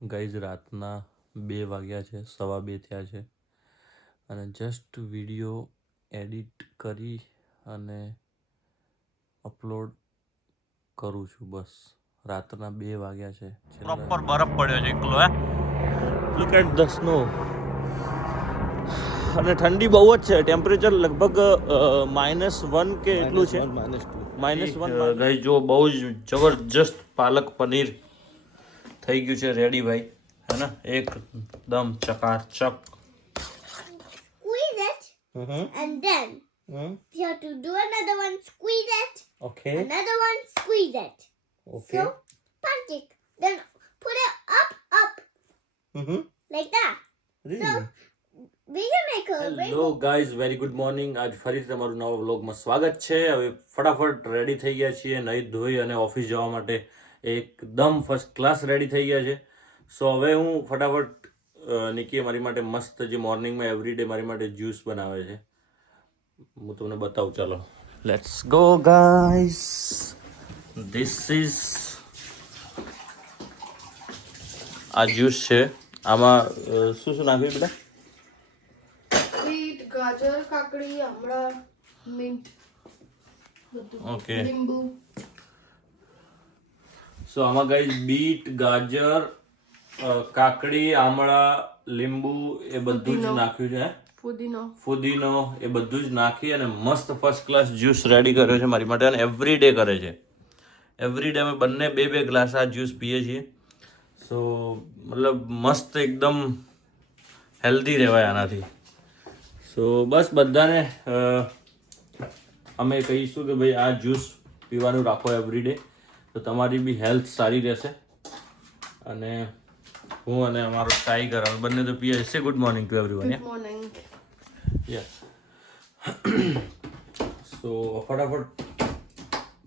Guys રાતના 2 વાગ્યા છે, 1:15 થયા છે અને જસ્ટ વિડીયો એડિટ કરી અને અપલોડ કરું છું. બસ રાતના 2 વાગ્યા છે. પ્રોપર બરફ પડ્યો છે એકલો. Look at the snow. અને ઠંડી બહુ જ છે. ટેમ્પરેચર લગભગ -1 કે એટલું છે. -1 ગાઈઝ જો બહુ જ જબરજસ્ત પાલક પનીર થઈ ગયું છે રેડી ભાઈ, है ना? एकदम चकाचक. Squeeze it, and then you have to do another one. Squeeze it. Okay. Another one. Squeeze it. Okay. So pancake. Then put it up, like that. Really? So we can make a hello guys, very good morning. આજ ફરીથી તમારું નવા વ્લોગમાં સ્વાગત છે. હવે ફટાફટ ready થઈ ગયા છીએ, નહીં ધોઈ અને ઓફિસ જવા માટે એકદમ ફર્સ્ટ ક્લાસ રેડી થઈ ગયા છે. સો હવે હું ફટાફટ નિકી મારી માટે મસ્ત જે મોર્નિંગમાં એવરીડે મારી માટે જ્યુસ બનાવે છે, હું તમને બતાવું. ચાલો let's go guys. This is આ જ્યુસ છે. આમાં શું શું નાખ્યું બેટા? બીટ, ગાજર, કાકડી, આમળા, મિન્ટ, ઓકે. લીંબુ. સો આમાં ગાઈઝ બીટ, ગાજર, કાકડી, આમળા, લીંબુ એ બધું જ નાખ્યું છે. ફુદીનો એ બધું જ નાખી અને મસ્ત ફર્સ્ટ ક્લાસ જ્યુસ રેડી કર્યો છે મારી માટે. અને એવરી ડે કરે છે. એવરી ડે અમે બંને 2 ગ્લાસ આ જ્યુસ પીએ છીએ. સો મતલબ મસ્ત એકદમ હેલ્ધી રહેવાય આનાથી. સો બસ બધાને અમે કહીશું કે ભાઈ આ જ્યુસ પીવાનું રાખો એવરી ડે, તો તમારી બી હેલ્થ સારી રહેશે. અને હું અને અમારો ટાઈગર અમે બંને તો પીએ છીએ. Good morning to everyone. Good morning. Yes. So ફટાફટ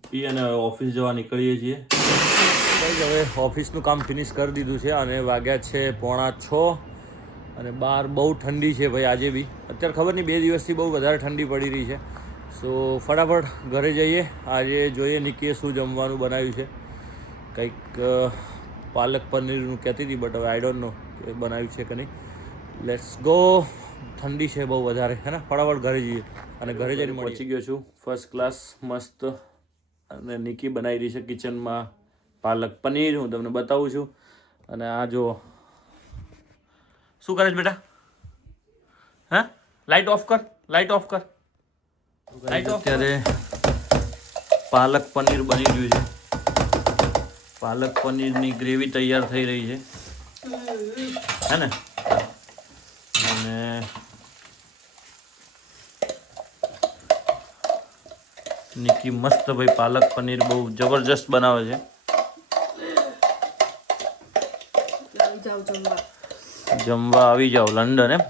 પી અને ઓફિસ જવા નીકળીએ છીએ. હવે ઓફિસનું કામ ફિનિશ કરી દીધું છે અને વાગ્યા છે 5:45 અને બહાર બહુ ઠંડી છે ભાઈ. આજે બી અત્યારે ખબર નહીં 2 દિવસથી બહુ વધારે ઠંડી પડી રહી છે. સો ફટાફટ ઘરે જઈએ. આજે જોઈએ નિકીએ શું જમવાનું બનાવ્યું છે. કંઈક પાલક પનીરનું કહેતી હતી, બટ હવે આઈ ડોન્ટ નો કે બનાવ્યું છે કે નહીં. Let's go. ઠંડી છે બહુ વધારે, હે ને? ફટાફટ ઘરે જઈએ અને ઘરે જઈને પહોંચી ગયો છું ફર્સ્ટ ક્લાસ મસ્ત. અને નિકી બનાવી રહી છે કિચનમાં પાલક પનીર. હું તમને બતાવું છું. અને આ જો શું કરે છે બેટા? હા, લાઇટ ઓફ કર, લાઇટ ઓફ કર, લાઇટ ઓફ. અત્યારે પાલક પનીર બની રહ્યું છે. પાલક પનીરની ગ્રેવી તૈયાર થઈ રહી છે, હે ને? અને નિકી મસ્ત ભાઈ પાલક પનીર બહુ જબરજસ્ત બનાવે છે. જમવા આવી જાઓ લંડન, એમ?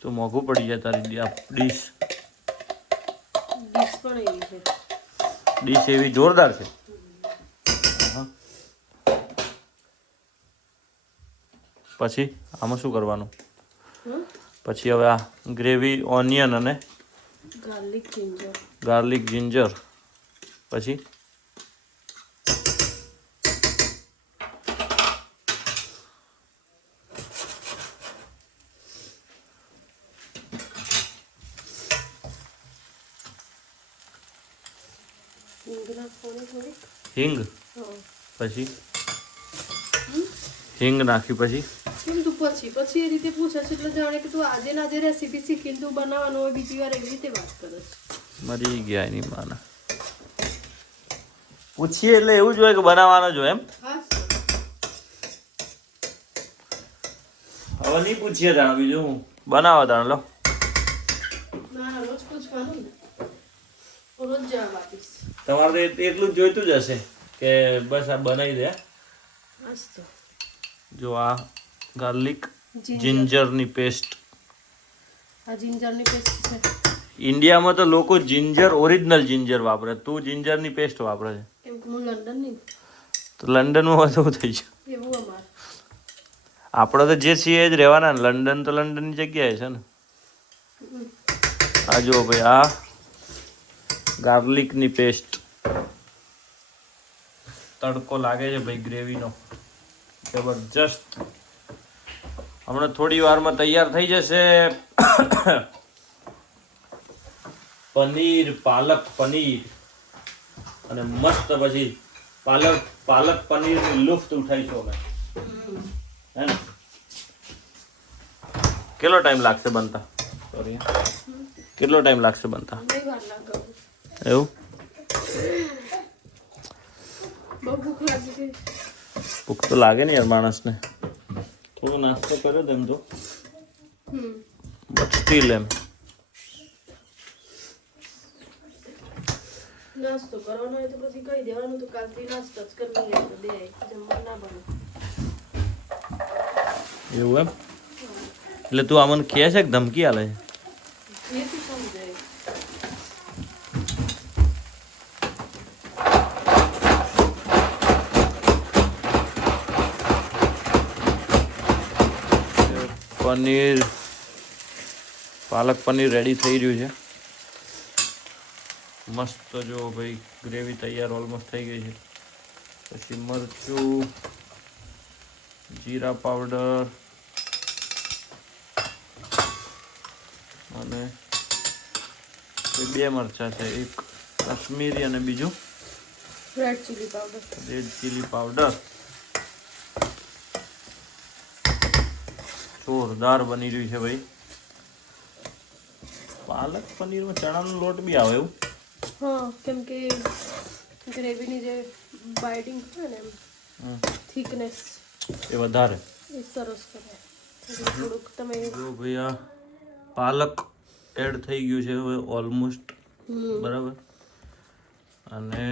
તો મોંઘું પડી જાય તારી ડીશ. ડીશ એવી જોરદાર છે. પછી આમાં શું કરવાનું? પછી હવે આ ગ્રેવી, ઓનિયન અને ગાર્લિક જિંજર. પછી હિંગ. પછી હિંગ નાખી. પછી પછી એ રીતે પૂછે છે એટલે જાણે કે તું આજે ને આજે રેસીપી શીખીને તું બનાવવાનું હોય, બીજી વાર એવી રીતે વાત કરે છે. મરી ગયા એની માને. પૂછીએ એટલે એવું જ હોય કે બનાવવાનો જ હોય, એમ? હવે નહીં પૂછીએ તાણ, બીજું હું બનાવો તાણ. લો ના રોજ પૂછવાનું ને, રોજ જવાબ આપીશ. તમારે તો એટલું જ જોઈતું જ હશે કે બસ આ બનાવી દે. જો આ ગાર્લિક જિંજરની પેસ્ટ. આ જિંજરની પેસ્ટ છે. ઇન્ડિયામાં તો લોકો જિંજર, ઓરિજિનલ જિંજર વાપરે. તું જિંજરની પેસ્ટ વાપરે છે. કેમ કે હું લંડન નહીં તો લંડનમાં હોય તો થઈ જાય એવું અમારે. આપણે તો જે છીએ એ જ રહેવાના ને. લંડન તો લંડનની જગ્યાએ છે ને. આ જુઓ ભાઈ, આ ગાર્લિકની પેસ્ટ. તડકો લાગે છે ભાઈ ગ્રેવીનો જબરજસ્ત. હમણાં થોડી વારમાં તૈયાર થઈ જશે પનીર, પાલક પનીર, અને મસ્ત પછી પાલક પનીરની લુફ્ત ઉઠાઈશું અમે, હે ને? કેટલો ટાઈમ લાગશે બનતા? સોરી, કેટલો ટાઈમ લાગશે બનતા? નહીં વાર લાગે. એવું? બહુ ભૂખ લાગી ગઈ. ભૂખ તો લાગે ને યાર માણસને. થોડો નાસ્તો કર્યો તેમ તો, બટ સ્ટીલ એમ. નાસ્તો કરવાનો હોય તો પછી કહી દેવાનું તો કાલથી નાસ્તો જ કરી લે તો દે જમવા ના બને. એવું એમ? એટલે તું આમને કહે છે કે ધમકી આલે છે? એ તું સમજાય. પનીર, પાલક પનીર રેડી થઈ રહ્યું છે. મસ્ત જો ભાઈ ગ્રેવી તૈયાર ઓલમોસ્ટ થઈ ગઈ છે. પછી મરચું, જીરા પાવડર અને બે મરચાં છે, એક કાશ્મીરી અને બીજું red chilli powder. Red chilli powder. જોરદાર બની રહ્યું છે ભાઈ. પાલક પનીરમાં ચણાનો લોટ બી આવે એવું? હા, કેમ કે ગ્રેવીની જે બાઇડિંગ હોય ને એમ થિકનેસ એ વધારે. એ સરસ કરે. થોડુંક તમે જો ભાઈ આ પાલક એડ થઈ ગયું છે હવે ઓલમોસ્ટ, બરાબર. અને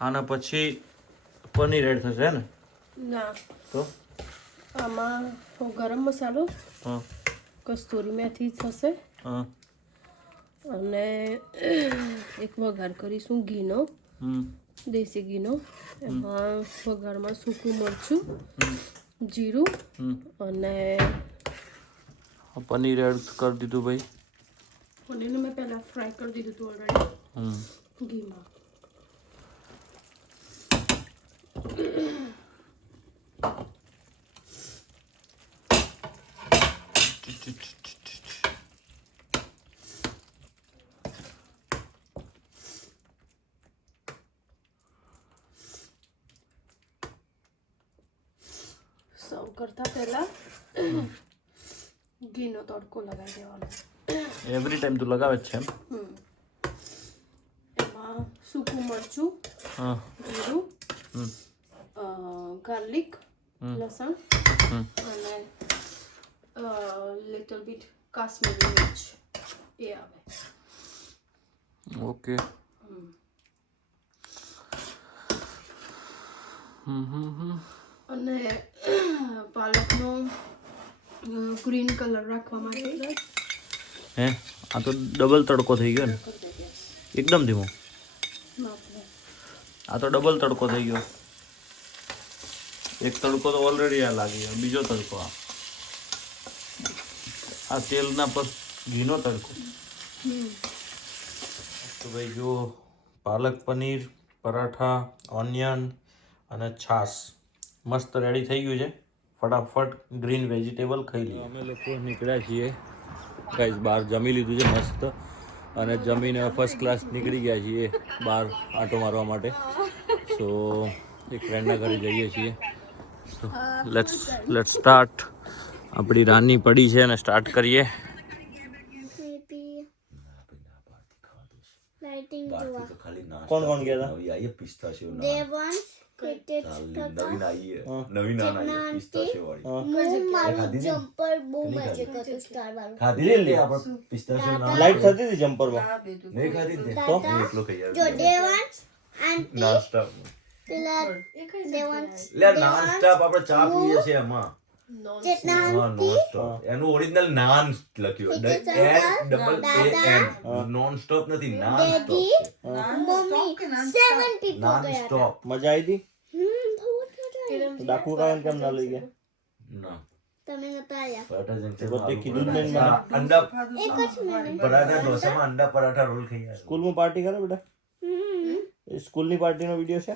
આના પછી પનીર એડ થશે ને? ના, તો આમાં ગરમ મસાલો, હા કસ્તુરી મેથી થશે હા અને એક વઘાર કરીશું ઘીનો, દેશી ઘીનો. એમાં વઘારમાં સૂકું મરચું, જીરું અને પનીર એડ કરી દીધું ભાઈ. પનીરને મેં પહેલાં ફ્રાય કરી દીધું હતું ઓલરેડી ઘીમાં. સર્વ કરતા પહેલા ઘીનો તડકો લગાવી દેવાનો. એવરી ટાઈમ તું લગાવે જ છે એમ? એમાં સૂકું મરચું, હા જીરું, ગાર્લિક, લસણ અને લિટલ બીટ કાશ્મીરી મિર્ચ એ આવે. ઓકે. અને પાલકનો ગ્રીન કલર રાખવા માટે હે આ તો ડબલ તડકો થઈ ગયો ને, એકદમ ધીમો. આ તો ડબલ તડકો થઈ ગયો. એક તડકો તો ઓલરેડી આ લાગી ગયો, બીજો તડકો આ તેલના પર ઘીનો તડકો. તો ભાઈ જો પાલક પનીર, પરાઠા, ઓનિયન અને છાશ મસ્ત રેડી થઈ ગયું છે. ફટાફટ ગ્રીન વેજીટેબલ ખાઈ લઈએ. અમે લોકો નીકળ્યા છીએ ગાઈસ, બહાર જમી લીધું છે મસ્ત, અને જમીને ફર્સ્ટ ક્લાસ નીકળી ગયા છીએ બહાર આંટો મારવા માટે. સો એક ફ્રેન્ડના ઘરે જઈએ છીએ. So let's start. આપણી રાની પડી છે અને સ્ટાર્ટ કરીએ. કોણ કોણ ગયા હતા? દેવાંશ, જમ્પર બહુ મજા કરતો સ્ટાર વાળું. લાઈટ થતી હતી જમ્પરમાં. જો દેવાંશ આંટી પેલા દેવાંશ ચેતના આંટી એનું ઓરિજિનલ નાન લખ્યું નોન સ્ટોપ નથી, નાન ડેડી મમ્મી 7 people નાન ગયા હતા. સ્ટોપ. મજા આવી હતી? બહુ જ મજા આવી. ડાકુ કાકા કેમ ના લઈ ગયા? ના તમે નતા આવ્યા. પરાઠા જંક્શન તો તે કીધું જ નહીં મને. અંડા એક જ મિનિટ. પરાઠા ઢોસામાં અંડા પરાઠા રોલ ખાઈ આવ્યા. સ્કૂલમાં પાર્ટી કરે બેટા? એ સ્કૂલની પાર્ટીનો વિડીયો છે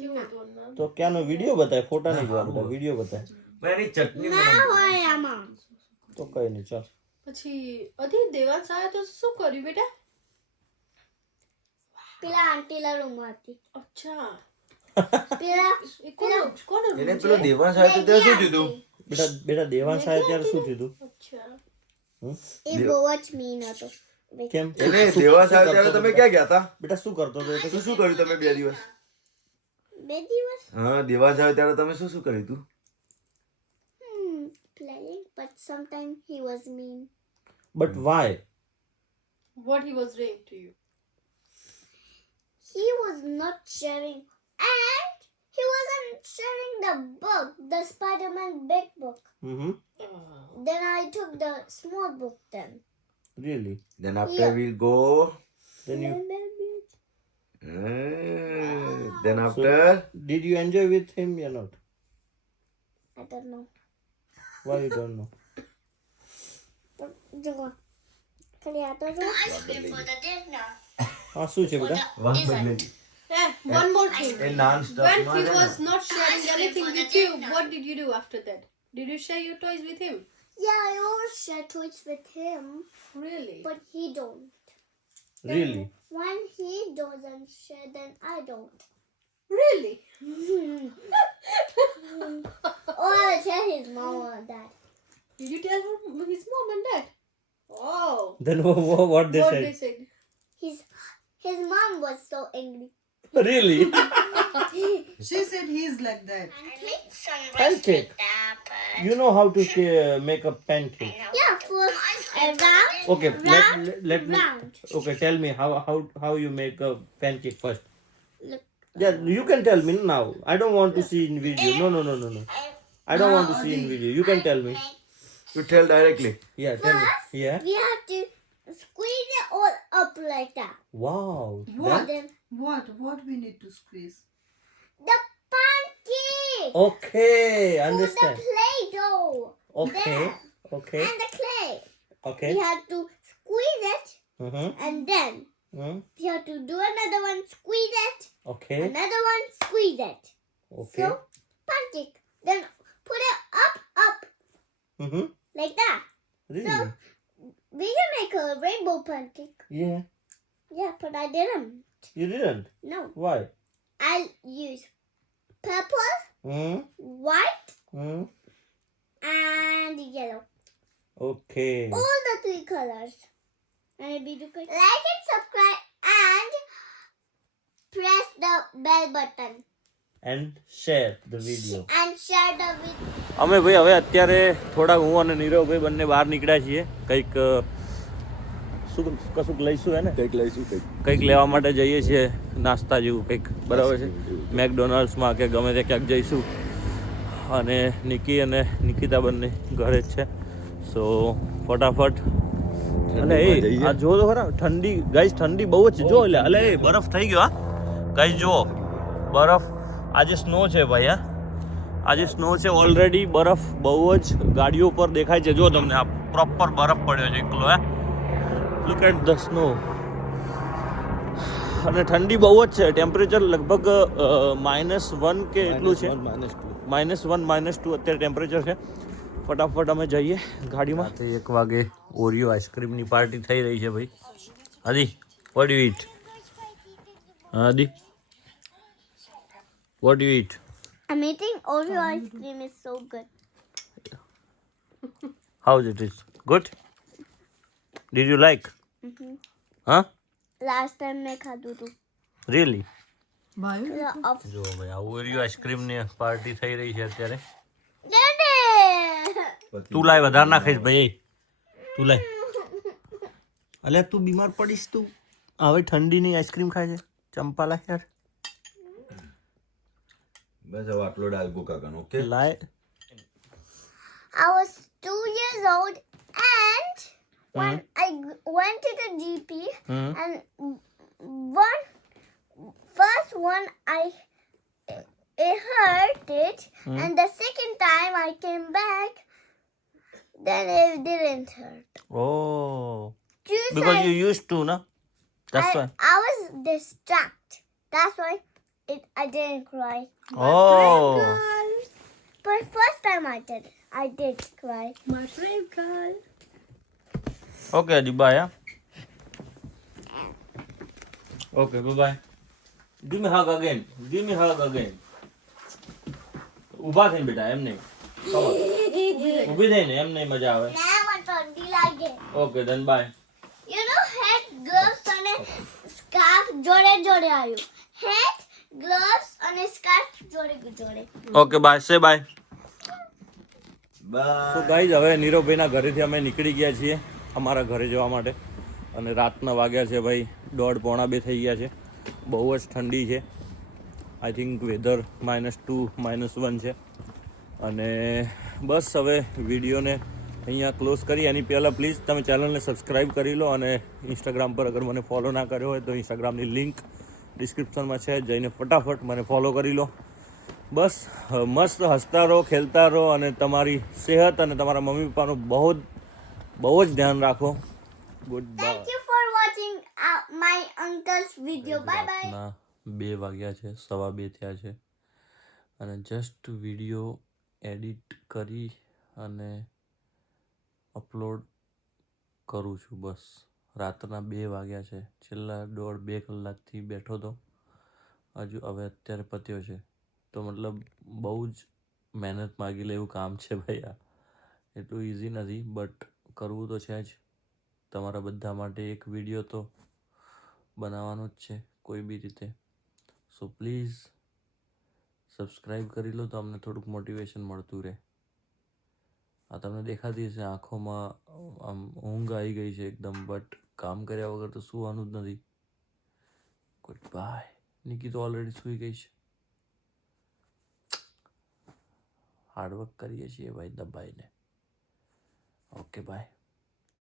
કેવું હતું નામ? તો ક્યાંનો વિડીયો બતાય, ફોટા નહીં જોવા બેટા, વિડીયો બતાય. પણ એની ચટણી ના હોય આમાં. તો કઈ નહીં, ચાલ. પછી અધી દેવાંશ આવ્યો તો શું કર્યું બેટા? પેલા આંટીલા રૂમમાં હતી. અચ્છા પેલા એ કોનો room એને છે? પેલો દેવાંશ આવ્યો તો ત્યાં શું થયું બેટા દેવાંશ આવ્યા ત્યારે શું થયું તું? અચ્છા એ બહુ જ મીન હતો. કેમ એને દેવાંશ આવ્યો ત્યારે તમે ક્યાં ગયા હતા બેટા શું કરતો હતો એ તો? શું કર્યું તમે 2 દિવસ 2 દિવસ હા દેવાંશ આવ્યો ત્યારે તમે શું કર્યું તું playing, but sometimes he was mean. But Y? what he was doing to you? He was not sharing, and he wasn't sharing the book, the Spider-Man big book. Then I took the small book then. Really? then after Yeah. we'll go Then you then after did you enjoy with him or not? I don't know. Why you don't know? But જો ખાલી આ તો જો. For the dinner. હા શું છે બેટા? one minute One more thing. એ નાન stuff When he was not sharing anything with you, what did you do after that? Did you share your toys with him? Yeah, I always share toys with him, Really? but he don't. Really? When he doesn't share, then I don't. Really? Or I tell his mom or dad. Did you tell his mom and dad? Oh. Then what they What said? they said? His mom was so angry. Really? She said he's like that. Pancake. You know how to make a pancake? Yeah, first round. Okay, let me. Round. Okay, tell me how you make a pancake first. Look. Yeah, you can tell me now. I don't want to see in video. No. I don't want to see in video. You can tell me. you tell directly Yeah, tell me. Yeah. We have to squeeze it all up like that. Wow. What? Then What we need to squeeze? the pancake. Okay, Put the understand. Play-Doh. Okay. There. Okay. And the clay. Okay. We have to squeeze it, and then Mm-hmm. we have to do another one, squeeze it, Okay. another one, squeeze it. Okay. So, pancake. Then put it up, Mm-hmm. like that. Really? We can make a rainbow pancake. Yeah. Yeah, but I didn't. You didn't. No. Why? I'll use purple, Hmm. white, Hmm. and yellow. Okay. All the 3 colors. And it'll be good. Like and subscribe and press the bell button. And share the video. And share the video. અમે ભાઈ હવે અત્યારે થોડા હું અને નીરવભાઈ બંને બહાર નીકળ્યા છીએ કંઈક શું કશુંક લઈશું હે ને કંઈક લઈશું કંઈક લેવા માટે જઈએ છીએ નાસ્તા જેવું કંઈક બરાબર છે મેકડોનાલ્ડ્સમાં કે ગમે તે ક્યાંક જઈશું અને નિકી અને નિકિતા બંને ઘરે જ છે સો ફટાફટ અલે એ આ જો તો ખરા ઠંડી ગાઈસ ઠંડી બહુ જ જો એટલે અલે એ બરફ થઈ ગયો હા ગાઈસ જો બરફ આજે સ્નો છે ભાઈ હા આજે સ્નો છે ઓલરેડી બરફ બહુ જ ગાડીઓ પર દેખાય છે જો તમને આ પ્રોપર બરફ પડ્યો છે એકલો હે લુક એટ ધ સ્નો અને ઠંડી બહુ જ છે ટેમ્પરેચર લગભગ -1 કે એટલું છે -1 -2 અત્યારે ટેમ્પરેચર છે ફટાફટ અમે જઈએ ગાડીમાં 1 વાગે ઓરિયો આઈસ્ક્રીમની પાર્ટી થઈ રહી છે ભાઈ આદિ વોટ યુ ઈટ આદિ what you it I'm eating Oreo ice cream. It's so good. How's it is? Good? Did you like? Huh? Last time મેં ખાધું હતું. Really? Bio? જો ભાઈ આ ઓરિયો આઈસ્ક્રીમની પાર્ટી થઈ રહી છે અત્યારે Daddy! તું લાય વધારે ના ખાઈશ ભાઈ તું લાય અલ્યા તું બીમાર પડીશ તું હવે ઠંડીની આઈસ્ક્રીમ ખાય છે ચંપા લાય યાર બસ હવે આટલો ડાલગો કાકાનો ઓકે લાય I was 2 years old and when I went to the GP and first one it hurt it and the second time I came back then it didn't hurt. oh Two because sides- you used to na that's why I was distracted. That's why I didn't cry. Oh. But first time I did cry. My brave girl. Okay, Adi, bye. Okay, bye-bye. Give me hug again. Give me hug again. ઊભા થઈને બેટા એમ નહીં ઊભી થઈને એમ નહીં મજા આવે Now I don't like it. Okay ધન by You know, hat, gloves, and a scarf. Jode ayu. Hat, gloves, and a scarf. Jode. Okay bye સે બાય બાય. તો ગાઈઝ હવે નીરવભાઈના ઘરેથી અમે નીકળી ગયા છીએ અમારા ઘરે જવા માટે અને રાતના વાગ્યા છે ભાઈ 1:30-2 થઈ ગયા છે બહુ જ ઠંડી છે આઈ થિંક વેધર -2 -1 છે અને બસ હવે વિડીયોને અહીંયા ક્લોઝ કરી એની પહેલાં પ્લીઝ તમે ચેનલને સબસ્ક્રાઈબ કરી લો અને ઇન્સ્ટાગ્રામ પર અગર મને ફોલો ના કર્યો હોય તો ઇન્સ્ટાગ્રામની લિંક ડિસ્ક્રિપ્શનમાં છે જઈને ફટાફટ મને ફોલો કરી લો બસ મસ્ત હસતા રહો ખેલતા રહો અને તમારી સેહત અને તમારા મમ્મી પપ્પાનું બહુ જ ધ્યાન રાખો good bye Thank you for watching my uncle's video. Bye bye. રાતના 2 વાગ્યા છે 2:15 થયા છે અને જસ્ટ વિડીયો એડિટ કરી અને અપલોડ કરું છું બસ રાતના 2 વાગ્યા છે છેલ્લા 1.5-2 કલાકથી બેઠો તો હજુ હવે અત્યારે પત્યો છે તો મતલબ બહુ જ મહેનત માગી લે એવું કામ છે ભાઈ આ એટલું ઇઝી નથી બટ કરવું તો છે જ તમારા બધા માટે એક વિડીયો તો બનાવવાનો જ છે કોઈ બી રીતે સો પ્લીઝ સબસ્ક્રાઈબ કરી લો તો અમને થોડુંક મોટિવેશન મળતું રહે આ તમને દેખાતી હશે આંખોમાં આમ ઊંઘ આવી ગઈ છે એકદમ બટ કામ કર્યા વગર તો સૂવાનું જ નથી ગુડ બાય નિકી તો ઓલરેડી સૂઈ ગઈ છે હાર્ડવર્ક કરીએ છીએ ભાઈ દબાઈને ઓકે બાય